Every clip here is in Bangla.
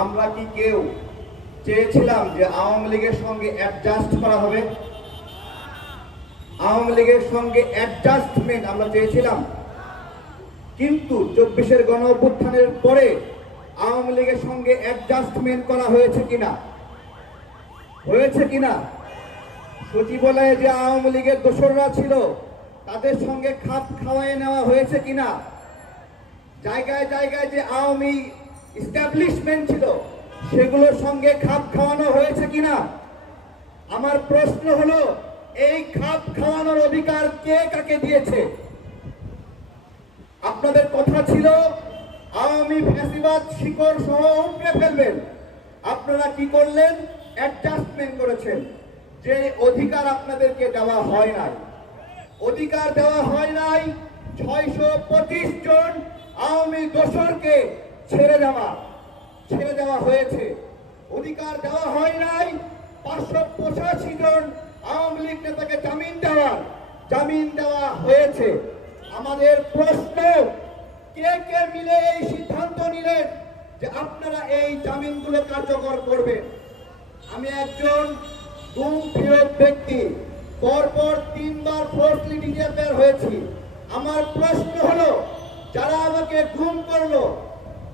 আমরা কি কেউ চেয়েছিলাম যে আওয়ামী লীগের সঙ্গে অ্যাডজাস্ট করা হবে? আওয়ামী লীগের সঙ্গে অ্যাডজাস্টমেন্ট আমরা চেয়েছিলাম, কিন্তু 24-এর গণ অভ্যুত্থানের পরে আওয়ামী লীগের সঙ্গে অ্যাডজাস্টমেন্ট করা হয়েছে কিনা? হয়েছে কিনা? সচিবালয়ে যে আওয়ামী লীগের দোসররা ছিল তাদের সঙ্গে খাপ খাওয়ায় নেওয়া হয়েছে কিনা? জায়গায় জায়গায় যে আওয়ামী এস্টাবলিশমেন্ট ছিল সেগুলোর সঙ্গে খাপ খাওয়ানো হয়েছে কিনা? আমার প্রশ্ন হলো, এই খাপ খাওয়ানোর অধিকার কে কাকে দিয়েছে? আপনাদের কথা ছিল আওয়ামী ফ্যাসিবাদ শিকড় সহ উপড়ে ফেলবেন, আপনারা কি করলেন? অ্যাডজাস্টমেন্ট করেছেন। যে অধিকার আপনাদেরকে দেওয়া হয় নাই, অধিকার দেওয়া হয় নাই 625 জন আওয়ামী দোসরকে ছেড়ে দেওয়া হয়েছে। অধিকার দেওয়া হয় নাই 585 জন আওয়ামী লীগ নেতাকে জামিন দেওয়া হয়েছে। আমাদের প্রশ্ন, কে কে মিলে এই সিদ্ধান্ত নিলেন যে আপনারা এই জামিনগুলো কার্যকর করবেন? আমি একজন গুম ফেরত ব্যক্তি, পরপর 3 বার ফোর্সলি ডিসঅ্যাপিয়ার হয়েছি। আমার প্রশ্ন হলো, যারা আমাকে গুম করলো,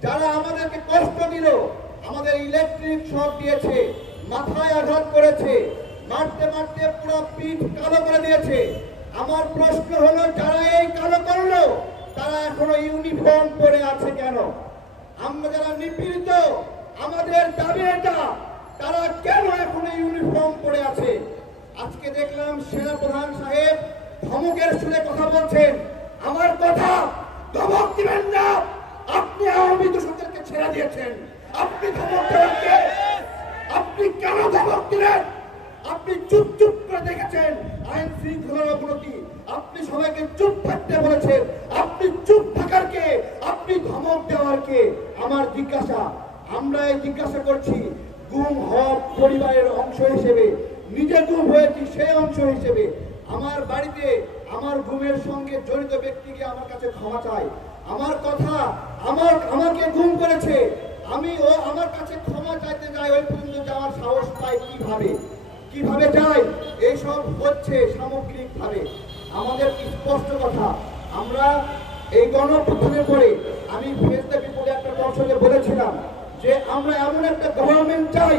যারা আমাদেরকে কষ্ট দিল, আমাদের ইলেকট্রিক শক দিয়েছে, মাথায় আঘাত করেছে, মারতে মারতে পুরো পিঠ কালো করে দিয়েছে, আমার প্রশ্ন হলো, যারা এই কালো করলো তারা এখনো ইউনিফর্ম পরে আছে কেন? আমরা যারা নিপীড়িত, আমাদের দাবি এটা, তারা কেন এখনো ইউনিফর্ম পরে আছে? আজকে দেখলাম সেনাপ্রধান সাহেব ধমকের সুরে কথা বলছেন। আমার কথা, ধমক দিবেন না। আপনি আওয়ামী দোষরদেরকে ছেড়ে দিয়েছেন, আপনি ধমক দেবেন কে? আপনি কেন ধমক দিলেন? আপনি চুপ করে দেখেছেন আইন শৃঙ্খলার অবনতি, আপনি সবাইকে চুপ থাকতে বলেছেন। আপনি চুপ থাকার কে? আপনি ধমক দেওয়ার কে? আমার জিজ্ঞাসা, আমরা এই জিজ্ঞাসা করছি গুম হওয়ার পরিবারের অংশ হিসেবে, নিজে গুম হয়েছি সেই অংশ হিসেবে। আমার বাড়িতে আমার গুমের সঙ্গে জড়িত ব্যক্তিকে আমার কাছে ক্ষমা চাই। আমার কথা, আমাকে গুম করেছে, আমি ও আমার কাছে ক্ষমা চাইতে যাই, ওই পর্যন্ত যাওয়ার সাহস পাই কিভাবে যাই? এইসব হচ্ছে সামগ্রিক ভাবে। আমাদের স্পষ্ট কথা, আমরা এই গণঅভ্যুত্থানের পরে আমি ফেসবুকে বলে একটা দর্শকে বলেছিলাম যে আমরা এমন একটা গভর্নমেন্ট চাই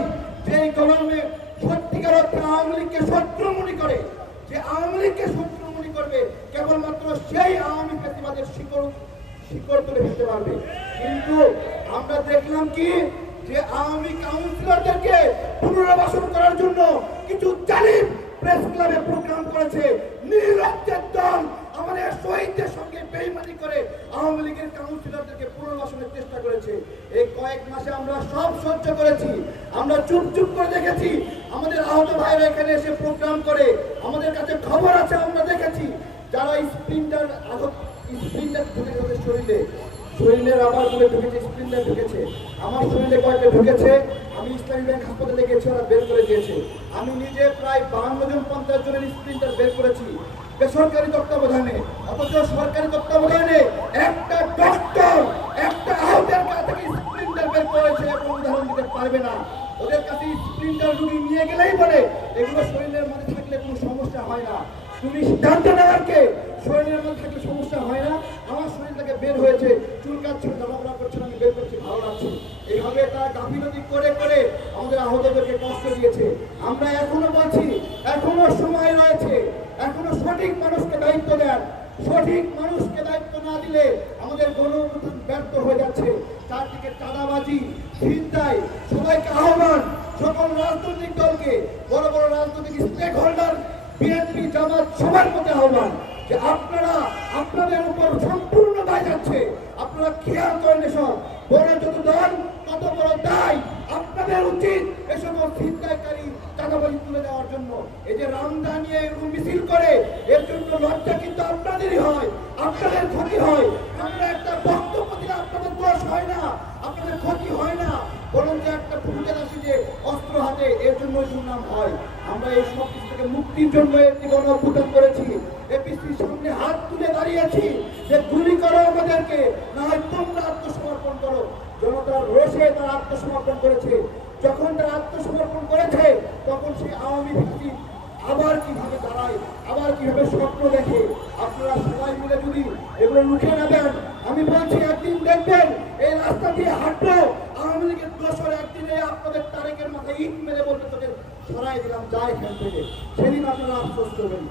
যে গভর্নমেন্ট সত্যিকার অর্থে আওয়ামী লীগকে শত্রু মনে করে, যে আওয়ামী লীগকে শত্রু মনে করবে কেবলমাত্র সেই আওয়ামী ফ্যাসিবাদের শিকড় তুলে ফেলতে পারবে। কিন্তু আমরা দেখলাম কি, যে আওয়ামী কাউন্সিলরদেরকে পুনর্বাসন করার জন্য কিছু জালিম প্রেস ক্লাবে প্রোগ্রাম করেছে। নির্লজ্জের দল আমাদের শহীদদের সঙ্গে বেইমানি করে আওয়ামী লীগের কাউন্সিলরদেরকে পুনর্বাসনের চেষ্টা করেছে। এই কয়েক মাসে আমরা সব সহ্য করেছি, আমরা চুপ করে দেখেছি। আমাদের আহত ভাইরা এখানে এসে প্রোগ্রাম করে, আমাদের কাছে খবর আছে, আমরা দেখেছি যারা স্প্রিন্টার ঢুকে শরীরের আবার ঢুকেছে, স্প্রিন্টার ঢুকেছে, আমার শরীরে কয়েকটা ঢুকেছে। আমি ইসলামী ব্যাংক হাসপাতালে গেছি, ওরা বের করে দিয়েছে। আমি নিজে প্রায় 52 জন 50 জনের স্প্রিন্টার বের করেছি বেসরকারি তত্ত্বাবধানে, অথচ সরকারি তত্ত্বাবধানে একটা ডক্টর একটা আহতের কাছ থেকে স্প্রিন্টার বের করেছে এবং উদাহরণ দিতে পারবে না। ওদের কাছে স্প্রিন্টার রুগী নিয়ে গেলেই বলে এগুলো শরীরের মধ্যে থাকলে কোনো সমস্যা হয় না। তুমি সিদ্ধান্ত নেওয়ার কে? শরীরের মধ্যে থাকলে সমস্যা হয় না। আমার শরীর থেকে বের হয়েছে, চুল কাটছে, জ্বালাপোড়া করছে, আমি বের করছি, ভালো লাগছে। এইভাবে তারা গাফিলতি করে আমাদের আহতদেরকে কষ্ট দিয়েছে। আমরা এখনো বলছি, এখনো সময় রয়েছে, এখনো সঠিক মানুষকে দায়িত্ব দেন। সঠিক মানুষকে দায়িত্ব না দিলে আমাদের গণঅভ্যুত্থান ব্যর্থ হয়ে যাচ্ছে। চারদিকে চাঁদাবাজি, ছিনতাই। সবাইকে আহ্বান, সকল রাজনৈতিক দলকে, বড় রাজনৈতিক স্টেক হোল্ডার, বিএনপি, জামাত, সবার মধ্যে আহ্বান যে আপনারা আপনাদের উপর সম্পূর্ণ দায় যাচ্ছে, আপনারা খেয়াল করেন এসব। বড় যত দল তত বড় দায়। আপনাদের উচিত এসব ছিনতাইকারী চাঁদাবাজি তুলে দেওয়ার জন্য। এই যে রামদা নিয়ে এরকম মিছিল করে, এর জন্য লজ্জা কিন্তু আপনাদেরই হয়, আপনাদের ক্ষতি হয়। আমরা একটা বক্তব্য দিলে আপনাদের দোষ হয় না, আপনাদের ক্ষতি হয় না, বরং যে একটা ভূমিকা আছে যে অস্ত্র হাতে, এর জন্য দুর্নাম হয়। আমরা এই সব কিছু থেকে মুক্তির জন্য একটি গণঅভ্যুত্থান করেছি। এপিসির সামনে হাত তুলে দাঁড়িয়েছি যে গুলি করো আমাদেরকে, না হয় তোমরা আত্মসমর্পণ করো। জনতার রোষে তারা আত্মসমর্পণ করেছে। যখন তারা আত্মসমর্পণ করেছে তখন সেই আওয়ামী ভিত্তি আবার কিভাবে দাঁড়ায়, আবার কিভাবে স্বপ্ন দেখে। আপনারা সবাই মিলে যদি এগুলো রুখে না দেন, আমি বলছি একদিন দেখবেন এই রাস্তা দিয়ে হাঁটলো আওয়ামী লীগের দোষর, একদিনে আপনাদের তারেকের মাথায় ইট মেরে বলতে তোকে সরাই দিলাম, যা এখান থেকে। সেদিন আপনারা আফসোস করবেন।